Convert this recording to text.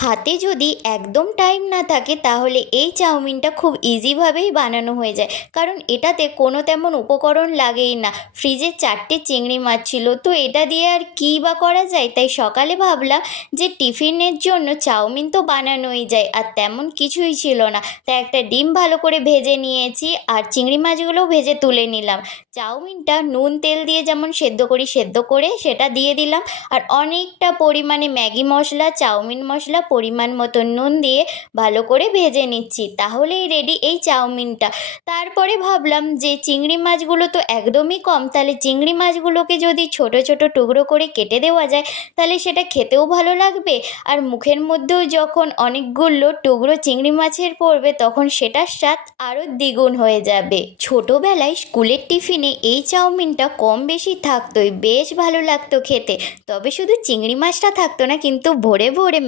হাতে যদি একদম টাইম না থাকে, তাহলে এই চাউমিনটা খুব ইজিভাবেই বানানো হয়ে যায়। কারণ এটাতে কোনো তেমন উপকরণ লাগেই না। ফ্রিজে চারটে চিংড়ি মাছ ছিল, তো এটা দিয়ে আর কী বা করা যায়? তাই সকালে ভাবলাম যে টিফিনের জন্য চাউমিন তো বানানোই যায়, আর তেমন কিছুই ছিল না। তাই একটা ডিম ভালো করে ভেজে নিয়েছি, আর চিংড়ি মাছগুলোও ভেজে তুলে নিলাম। চাউমিনটা নুন তেল দিয়ে যেমন সেদ্ধ করি, সেদ্ধ করে সেটা দিয়ে দিলাম। আর অনেকটা পরিমাণে ম্যাগি মশলা, চাউমিন মশলা পরিমাণ মতো নুন দিয়ে ভালো করে ভেজে নিচ্ছি। তাহলেই রেডি এই চাউমিনটা। তারপরে ভাবলাম যে চিংড়ি মাছগুলো তো একদমই কম, তাহলে চিংড়ি মাছগুলোকে যদি ছোট ছোট টুকরো করে কেটে দেওয়া যায়, তাহলে সেটা খেতেও ভালো লাগবে। আর মুখের মধ্যেও যখন অনেকগুলো টুকরো চিংড়ি মাছের পড়বে, তখন সেটার স্বাদ আরও দ্বিগুণ হয়ে যাবে। ছোটোবেলায় স্কুলের টিফিনে এই চাউমিনটা কম বেশি থাকতোই, বেশ ভালো লাগতো খেতে। তবে শুধু চিংড়ি মাছটা থাকতো না, কিন্তু ভোরে ভোরে